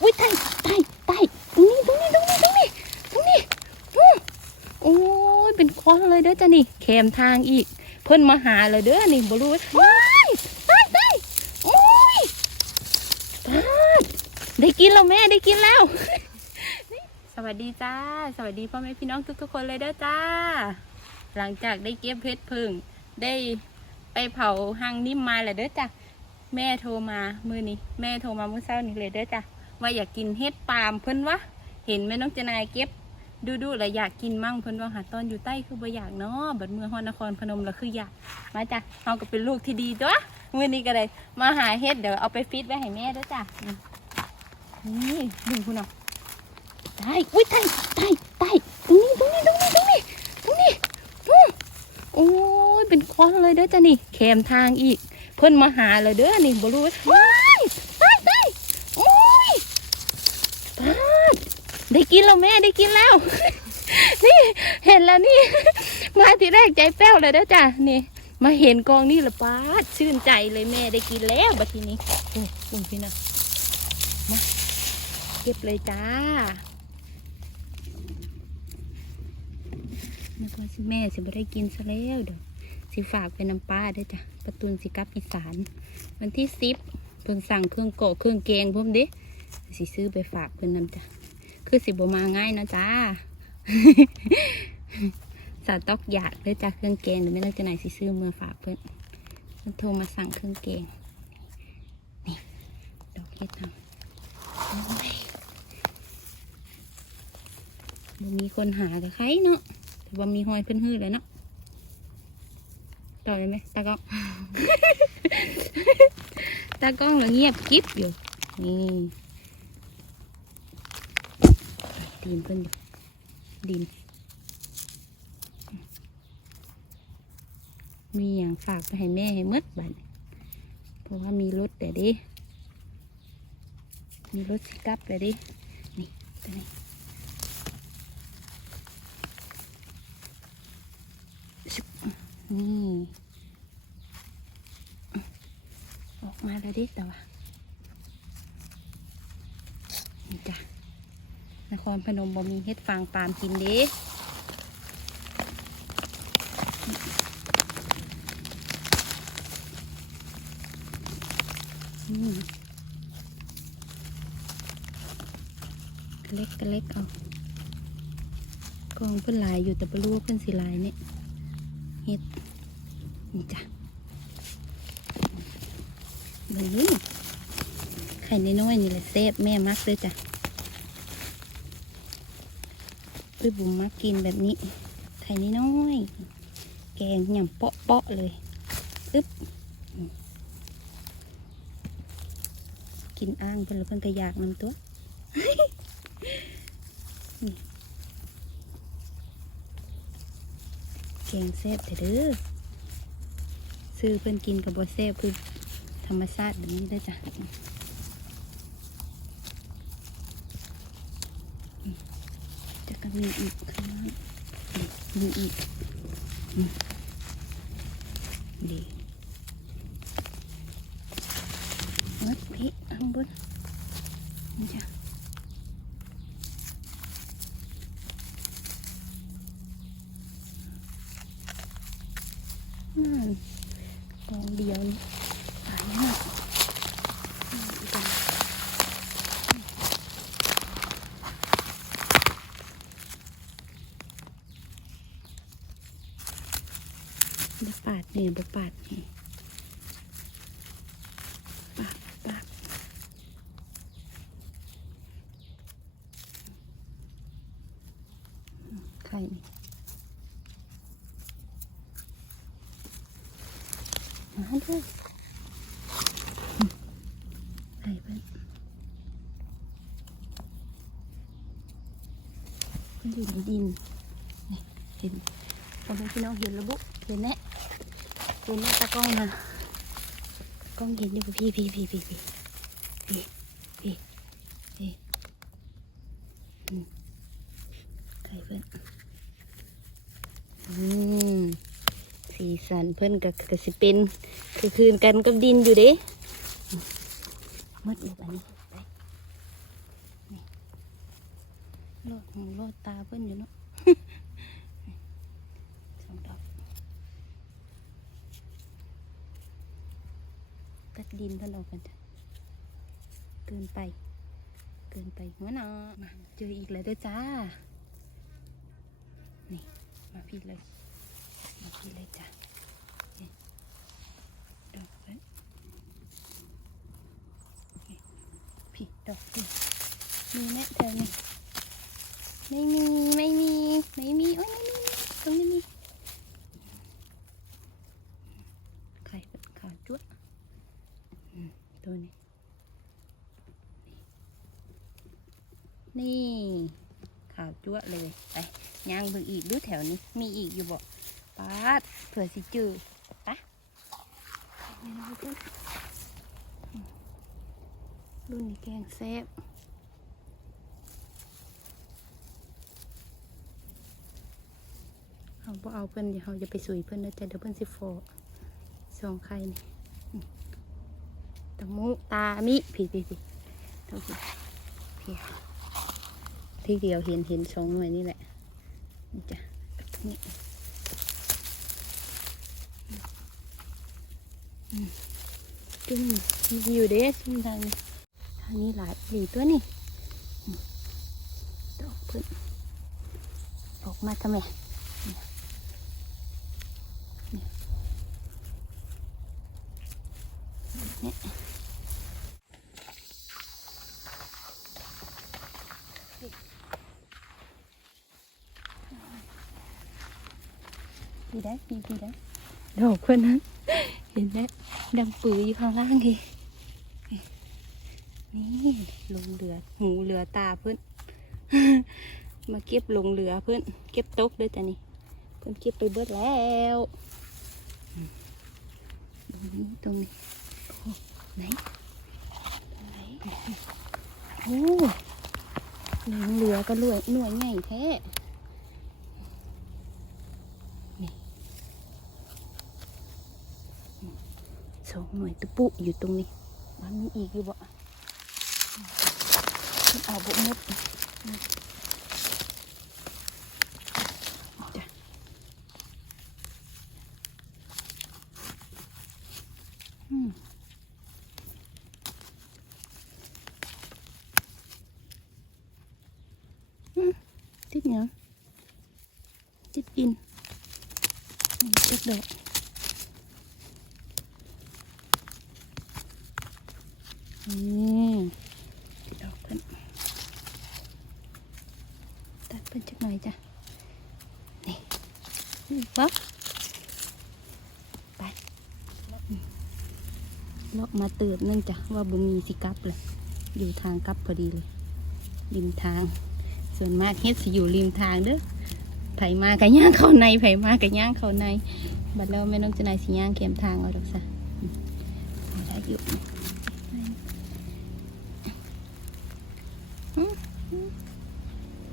อุ้ยต้ใต้ใต้ตรงนี้ตรงนี้ตรงนี้ตรงนี้ตรงนี้อื้อโอ้ยเป็นควันเลยเด้อจ้ะนี่แคมทางอีก เพิ่นมาหาเลยเด้อนี่บ่รู้ว้ายต้ใต้โอ้ยปาดได้กินแล้วแม่ได้กินแล้ว สวัสดีจ้า สวัสดีพ่อแม่พี่น้องทุกๆคนเลยเด้อจ้า หลังจากได้เก็บเพชรพึ่งได้ไปเผาหางนิ่มมาแล้วเด้อจ้ะแม่โทรมามือนี้แม่โทรมาเมื่อเช้านี้เลยเด้อจ้ะ ว่าอยากกินเฮ็ดปาล์มเพิ่นวะเห็นแม่น้องเจนายเก็บ ดูดูแล้วอยากกินมั่งเพิ่นว่าหาตอนอยู่ใต้คือบ่อยากเนาะบัดเมืองฮอนนครพนมแล้วคืออยากมาจ้ะเฮาก็เป็นลูกที่ดีตัวมื้อนี้ก็เลยมาหาเฮ็ดเดี๋ยวเอาไปฟีดไว้ให้แม่ด้อจ้ะนี่ดึงคุณเอาได้อุ้ยได้ได้ได้ตรงนี้ตรงนี้ตรงนี้ตรงนี้ตรงนี้อื้โอ้ยเป็นควันเลยเด้อจ้ะนี่แคมทางอีก เพิ่นมาหาเลยเด้อนี่บ่รู้ว้ายตายตายโอ้ยปาด ได้กินแล้วแม่ได้กินแล้ว นี่เห็นแล้วนี่ มาทีแรกใจแป้วเลยเด้อจ้ะนี่ มาเห็นกองนี่ละป้าชื่นใจเลยแม่ได้กินแล้วบัดทีนี้โอ้คุณพี่นะมาเก็บเลยจ้านึกว่าสิแม่สิบ่ได้กินซะแล้วเดี๋ยวสิฝากเป็นน้ำปลาเด้จ้ะประตุนสิกับอีสาน วันที่สิบเพิ่นสั่งเครื่องโกะเครื่องแกงพร้อมเด้สิซื้อไปฝากเพิ่นนำจ้ะ คือสิบมาง่ายนะจ้าสาตอกอยากเลยจ้ะเครื่องแกงหรือไม่ต้องจะไหนสิซื้อเมื่อฝากเพิ่นเพิ่นโทรมาสั่งเครื่องแกงนี่ดอกเห็ดทำโอ้มีคนหากับใครเนาะแต่ว่ามีหอยเพิ่นฮื้อเลยเนาะต่อเลยไหมตากล้องตากล้องเราเงียบกิ๊บอยู่นี่ ดินเพิ่นอยู่ดิน มีอย่างฝากไปให้แม่ให้หมดบัดนี้เพราะว่ามีรถแต่ดิ มีรถสิกับเลยดิ นี่ตัวนี้นี่ออกมาแล้วดิแต่ว่านี่จ้ะ นครพนมบ่มีเฮ็ดฟางปาล์มกินเด้กเล็กกเล็กเอากองเพิ่นลายอยู่แต่บ่รู้ว่าเพิ่นสิหลายเนี่ยเฮ็ดนี่จ้ะเบิ่งดูไข่น้อยๆนี่แหละเซฟแม่มักเลยจ้ะ อุ้ยบุ๋มมักกินแบบนี้ ไข่น้อยๆแกงหย่ำเปาะๆเลยอึ๊บกินอ้างเพิ่นแล้วเพิ่นก็อยากนำตัวแกงแซ่บเด้อซื้อเพิ่นกินกับบ่แซ่บคือธรรมชาติแบบนี้ได้จ้ะจะ ก็มีอีกข้างล่างมีอีกดีวัดพี่ข้างบนนี่จ้ะนั่นกองเดียวนี่ หายมากบปาด นี่บปาดนี่ปาดปาดไข่นี่มาด้วยไข่เพิ่นอยู่ในดินเห็นพ่อแม่พี่น้องเห็นแล้วบุเห็นแน่ เห็นแน่ตากล้องนะกล้องเห็นอยู่พี่พี่พี่พี่พี่พี่พี่พี่อืมไข่เพิ่นอืมสีสันเพิ่นก็ก็สิเป็นคือคืนกันกับดินอยู่เด้มืดอีกอันนี้โลดหูโลดตาเพิ่นอยู่เนาะ สองดอกตั ดินเพิ่นออกกันเกินไป เกินไปหัวหนามาเจออีกแล้วเด้อจ้า นี่มาพี่เลย มาพี่เลยจ้ะนี่ดอกเพิ่นนี่พี่ดอกพี่มีไหมแถวนี้ไม่มี ไม่มี ไม่มี โอ้ยไม่มีตรงนี้มีไข่เป็นขาจั๊ ตัวนี้ นี่ขาวจั๊วเลยไปย่างเบิ่งอีกดูแถวนี้ มีอีกอยู่บ่ปาดเผื่อสิจือปะรุ่นนี้แกงแซ่บเขาบ่เอาเพิ่อนเดี๋ยวเขาจะไปสุยเพิ่อนนะจ๊ะเดี๋ยวเพิ่อนสิฟอสองไข่นี่ ตะมุตามิพี่พี่พี่เท่าพี่พี่ที่เดียวเห็นเห็นสองหน่วยนี่แหละนี่จ้ะนี้อืมจุ่มมีอยู่เด้ซุ่มทางนี้ทางนี้หลายหลีตัวนี่อืมดอกพิ่นออกมาทำไมเนี่ย พี่ได้พี่พี่ได้ดอกเพื่อนนั้นเห็นแล้วดำปืออยู่ข้างล่างทีนี่ลงเรือหูเรือตาเพื่อนมาเก็บลงเรือเพื่อนเก็บตกด้วยจ้ะนี่เพื่อนเก็บไปเบิดแล้วตรงนี้ตรงนี้โอ้ไหนไหนโอ้ลงเรือก็รวยหน่วยใหญ่แท้ สองหน่วยตะปุอยู่ตรงนี้มันมีอีกอยู่บ่มันเอาบุหมดอืมจ้ะอืมอืมติดหยังติดดินอืมติดดอก นี่ดอกเพิ่นตัดเพิ่นจักหน่อยจ้ะ นี่นี่วับไปอืมเลาะมาเติบนั่นจ้ะ ว่าบ่มีสิกลับเลยอยู่ทางกลับพอดีเลยริมทาง ส่วนมากเฮ็ดสิอยู่ริมทางเด้อไผมากับย่างเข้าในไผมากับย่างเข้าใน บัดแล้วแม่น้องจะนายสิย่างเข็มทางเอาดอกซะอืมเอาได้อยู่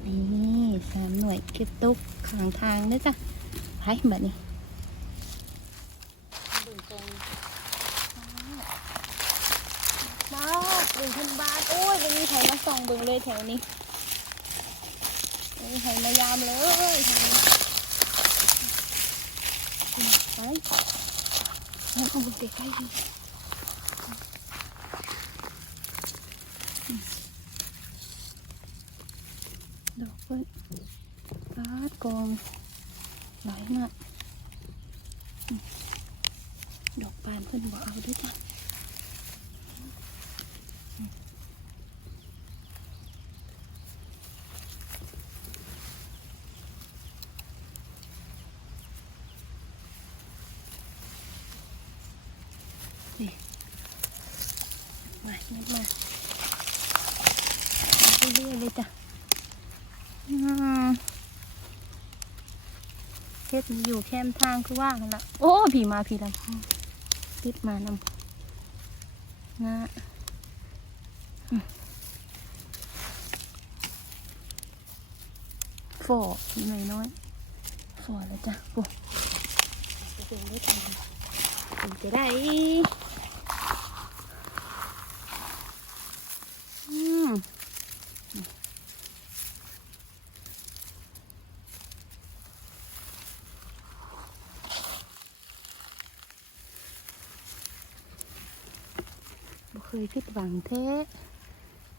นี่ สามหน่วยเก็บตุกขางทางนะจ๊ะไปแบบนี้บ้าหนึ่งพันบาทโอ้ยไม่มีใครมาส่องเบิ่งเลยแถวนี้ไม่มีใครมายามเลยแถวนี้ไปเอาเอาไปใกล้ๆดูดอกเพิ่นปาดกองหลายมากอืม ดอกปานเพิ่นบอกเอาด้วยจ้ะ มาเงียบมาเรื่อยๆเลยจ้ะอืม เฮ็ดอยู่แคมทางคือว่างละโอ้ผีมาผีลำติดมานำนะอืมฟอผีหน่อยน้อยฟอแล้วจ้ะโอ้จะเป็นได้ทำถึงจะได้ อืม ยผิดหวังแท้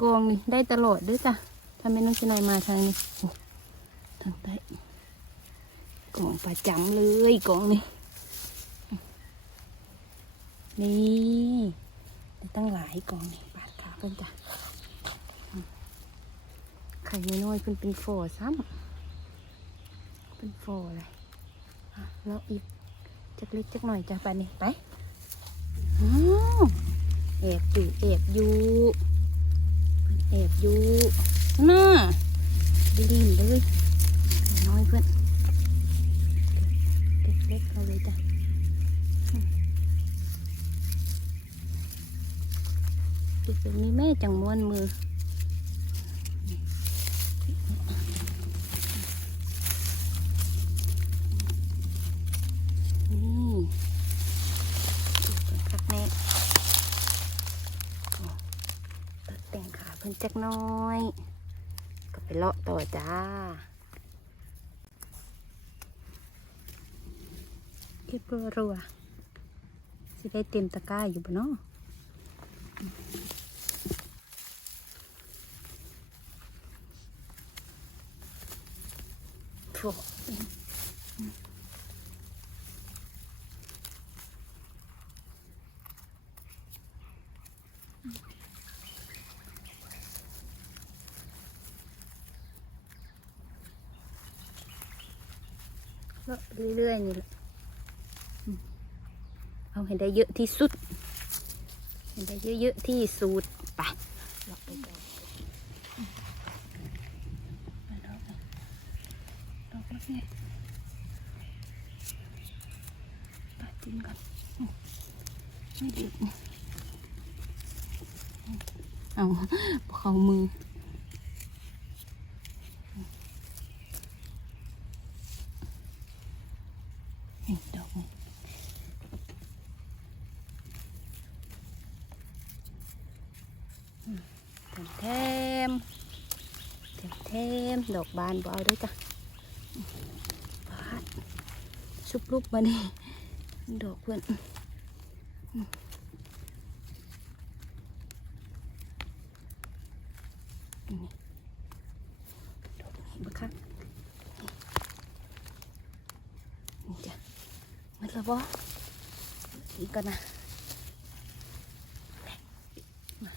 กองนี่ได้ตลอดด้วยจ้ะถ้าไม่น้องชนายมาทางนี้ทางใต้กองประจำเลยกองนี่นี่ได้ตั้งหลายกองนี่ปาดขาเพิ่นจ้ะไข่น้อยเพิ่นเป็นฟอซ้ำเป็นฟอเลยแล้วอีกจักเล็กจักหน่อยจ้ะไปนี่ไปอ้า แอบอยู่แอบอยู่แอบอยู่น่าดีดีเลยน้อยเพื่อนเล็กๆเอาเลยจ้ะติดตรงนี้แม่จังม้วนมือ นี่ดูกันครับแม่โอ้ตัดแต่งขาเพิ่น จักหน้อย ก็ไปเลาะต่อจ้าเก็บรัวรัวๆสิได้เต็มตะกร้าอยู่บ่เนาะโถ่เลาะไป เรื่อยๆนี่แหละเอาให้ได้เยอะที่สุดให้ได้เยอะๆที่สุดไปเลาะไปก่อนอืมไปเลาะไปาะไปไงไปกินก่อนไม่ดีเอาเขามือ นี่ดอกนี่อืมแถมแถมแถมดอก บานบ่เอาด้วยจ้ะอืมบานชุบลูกมานี่ดอกเพื่อนนี่ดอกนี้บักคักนี่จ้ะมันละบ่อีกก่อนนะมา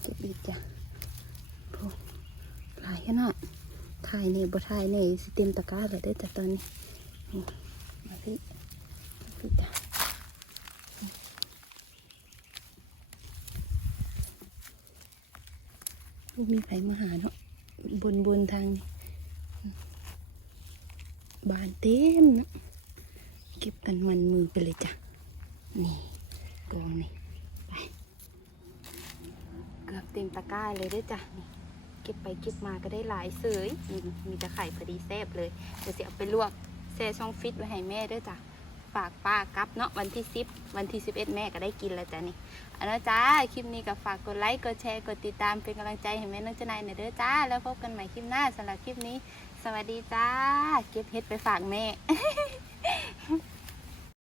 เก็บอีกจ้ะโอ้ถ่ายขนาด ถ่ายเนี่ยบ่ถ่ายเนี่ยสิเต็มตะกร้าเลยได้จ้ะตอนนี้มาพี่พี่จ้ะลูกมีใครมาหาเนาะบนบนทางนี้บานเต็มเนะเก็บกันมันมือไปเลยจ้ะ นี่กองนี่ ไป เกือบเต็มตะกร้าเลยเด้จ้ะนี่ เก็บไปเก็บมาก็ได้หลายเสยนี่มีแตะไคร่พอดีแซ่บเลยเดี๋ยวจะเอาไปลวกแช่ช่องฟิตไว้ให้แม่ด้วยจ้ะฝากป้ากับเนาะวันที่สิบวันที่สิบเอ็ดแม่ก็ได้กินแล้วจ้ะนี่เอาละจ้าคลิปนี้ก็ฝากกดไลค์กดแชร์กดติดตามเป็นกำลังใจให้แม่น้องเจนายหน่อยเด้อจ้า แล้วพบกันใหม่คลิปหน้าสำหรับคลิปนี้ สวัสดีจ้า เก็บเห็ดไปฝากแม่